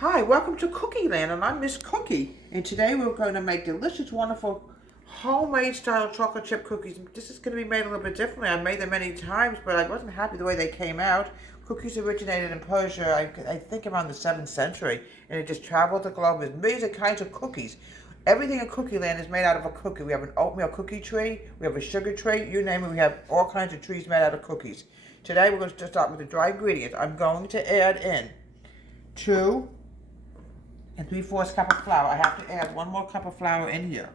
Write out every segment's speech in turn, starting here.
Hi, welcome to Cookie Land, and I'm Miss Cookie. And today we're going to make delicious, wonderful, homemade style chocolate chip cookies. This is going to be made a little bit differently. I've made them many times, but I wasn't happy the way they came out. Cookies originated in Persia, I think around the 7th century, and it just traveled the globe. There's millions of kinds of cookies. Everything in Cookie Land is made out of a cookie. We have an oatmeal cookie tree, we have a sugar tree, you name it, we have all kinds of trees made out of cookies. Today we're going to start with the dry ingredients. I'm going to add in 2 3/4 cup of flour. I have to add 1 more cup of flour in here.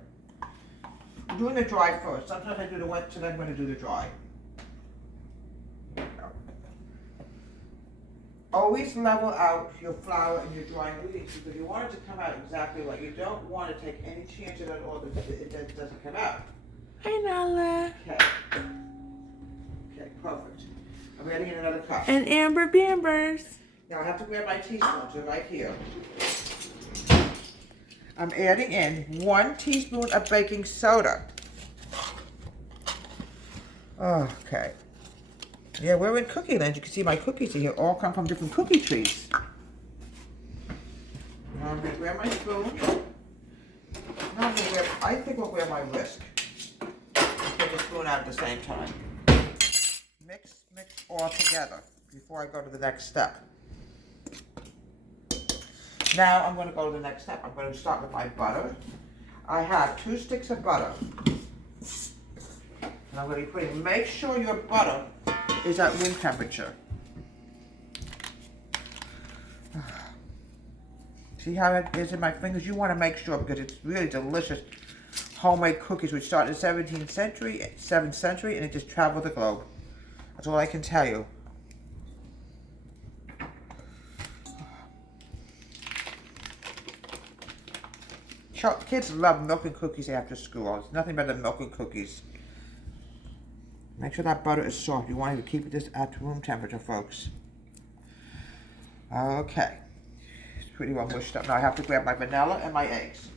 I'm doing the dry first. Sometimes I do the wet, so I'm going to do the dry. Always level out your flour and your dry ingredients because you want it to come out exactly right. You don't want to take any chances at all that it doesn't come out. Hey, Nala. Okay. Okay, perfect. I'm adding in another cup. And Amber Bambers. Now I have to grab my teaspoons. They're right here. I'm adding in 1 teaspoon of baking soda. Okay. Yeah, we're in Cookie Land. You can see my cookies here all come from different cookie trees. Now I'm going to grab my spoon. Now I'm going to grab, I think I'll grab my whisk. And take a spoon out at the same time. Mix all together before I go to the next step. Now I'm going to go to the next step. I'm going to start with my butter. I have 2 sticks of butter. And I'm going to be putting, make sure your butter is at room temperature. See how it is in my fingers? You want to make sure because it's really delicious homemade cookies which started in the 17th century, 7th century, and it just traveled the globe. That's all I can tell you. Kids love milk and cookies after school. It's nothing better than milk and cookies. Make sure that butter is soft. You want to keep this at room temperature, folks. Okay. It's pretty well mushed up. Now I have to grab my vanilla and my eggs.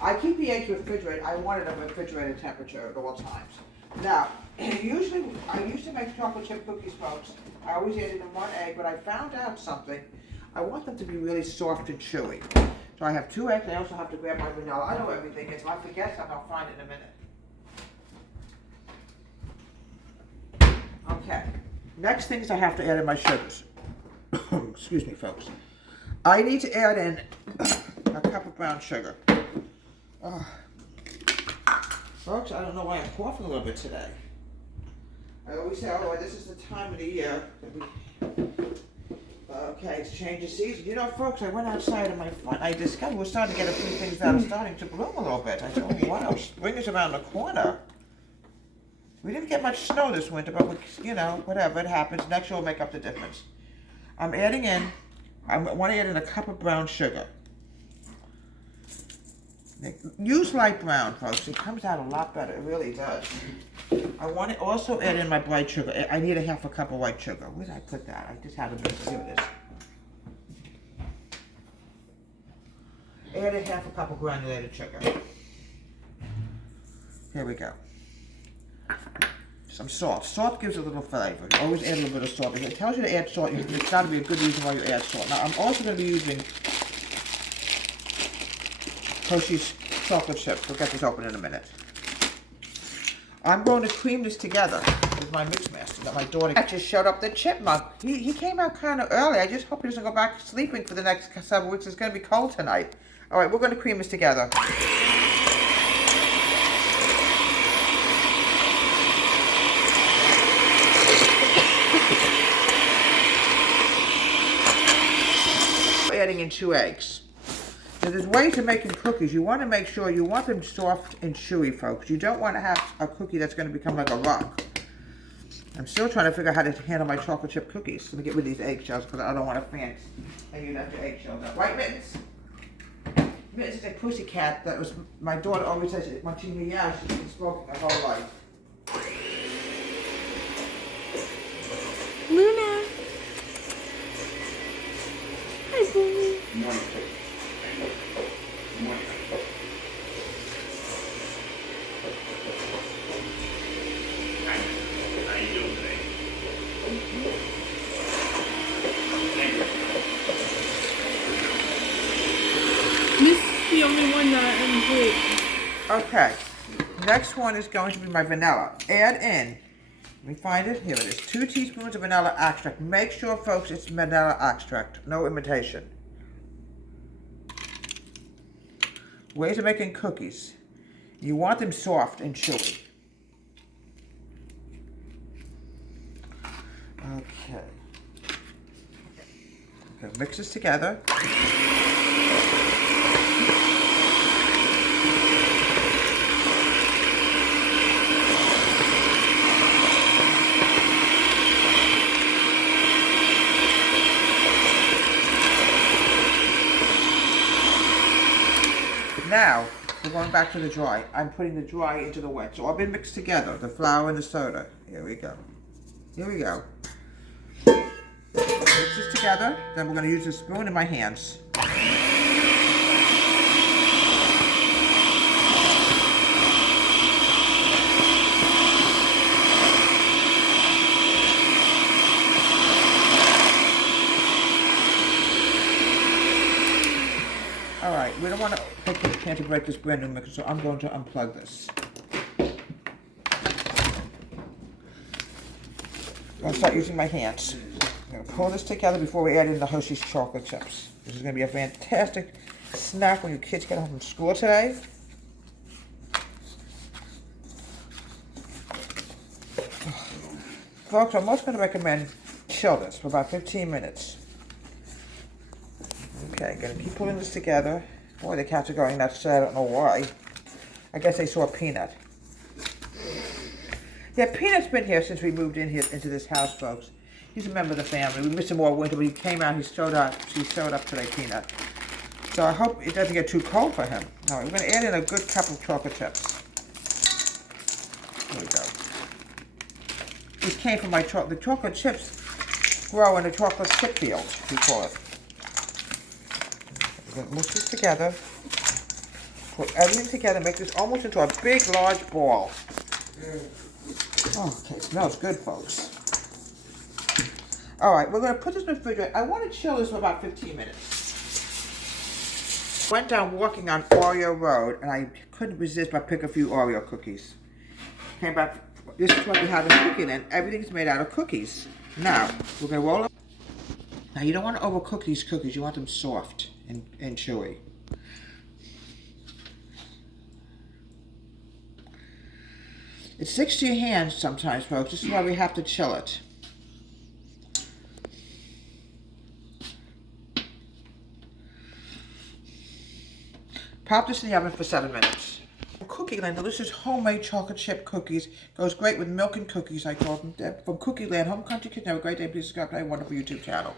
I keep the eggs refrigerated. I want it at refrigerated temperature at all times. Now, I used to make chocolate chip cookies, folks. I always added in 1 egg, but I found out something. I want them to be really soft and chewy. So I have 2 eggs. I also have to grab my vanilla. I know everything is. If I forget something, I'll find it in a minute. Okay. Next things I have to add in my sugars. Excuse me, folks. I need to add in a cup of brown sugar. Folks, I don't know why I'm coughing a little bit today. I always say, oh, this is the time of the year that we... Okay, it's change of season. You know, folks, I went outside in my front. I discovered we're starting to get a few things that are starting to bloom a little bit. I thought, oh, wow, spring is around the corner. We didn't get much snow this winter, but, you know, whatever, it happens. Next year will make up the difference. I'm adding in, I want to add in a cup of brown sugar. Use light brown, folks. It comes out a lot better. It really does. I want to also add in my white sugar. I need a 1/2 cup of white sugar. Where did I put that? I just had it. Here it is. Add a 1/2 cup of granulated sugar. Here we go. Some salt. Salt gives a little flavor. Always add a little bit of salt. If it tells you to add salt, there's got to be a good reason why you add salt. Now, I'm also going to be using Hershey's chocolate chips. We'll get this open in a minute. I'm going to cream this together with my mix master that my daughter just showed up. The chipmunk. He came out kind of early. I just hope he doesn't go back sleeping for the next several weeks. It's going to be cold tonight. All right, we're going to cream this together. Adding in 2 eggs. Now, there's ways of making cookies. You want to make sure you want them soft and chewy, folks. You don't want to have a cookie that's going to become like a rock. I'm still trying to figure out how to handle my chocolate chip cookies. Let me get rid of these eggshells because I don't want to fancy. And you have your eggshells up. Right, Mittens? Mittens is a pussycat that was, my daughter always says, when she meows, she's been smoking her whole life. Luna. Hi, Boo. Morning. Morning. How you doing today? Thank you. only one that include. Okay, next one is going to be my vanilla. Add in, let me find it, here it is, 2 teaspoons of vanilla extract. Make sure, folks, it's vanilla extract, no imitation. Ways of making cookies. You want them soft and chewy. Okay. Okay, mix this together. Now, we're going back to the dry. I'm putting the dry into the wet. So all been mixed together, the flour and the soda. Here we go. Here we go. Mix this together. Then we're going to use a spoon in my hands. All right, we don't want to take this can to break this brand new mixer, so I'm going to unplug this. I'm going to start using my hands. I'm going to pull this together before we add in the Hershey's chocolate chips. This is going to be a fantastic snack when your kids get home from school today. Folks, I'm also going to recommend chill this for about 15 minutes. Okay, I'm going to keep pulling this together. Boy, the cats are going nuts today. I don't know why. I guess they saw Peanut. Yeah, Peanut's been here since we moved in here into this house, folks. He's a member of the family. We missed him all winter, but he came out. He showed up today, Peanut. So I hope it doesn't get too cold for him. All right, we're going to add in a good cup of chocolate chips. There we go. These came from the chocolate chips grow in a chocolate chip field, we call it. We're going to mix this together. Put everything together, make this almost into a big, large ball. Okay, it smells good, folks. All right, we're going to put this in the refrigerator. I want to chill this for about 15 minutes. Went down walking on Oreo Road, and I couldn't resist but pick a few Oreo cookies. Came back. This is what we have in cookie land. Everything's made out of cookies. Now, we're going to roll up. Now, you don't want to overcook these cookies. You want them soft and chewy. It sticks to your hands sometimes, folks. This is why we have to chill it. Pop this in the oven for 7 minutes. Cookie Land, delicious homemade chocolate chip cookies. Goes great with milk and cookies, I call them. From Cookie Land, Home Country Kids. Have a great day. Please subscribe to my wonderful YouTube channel.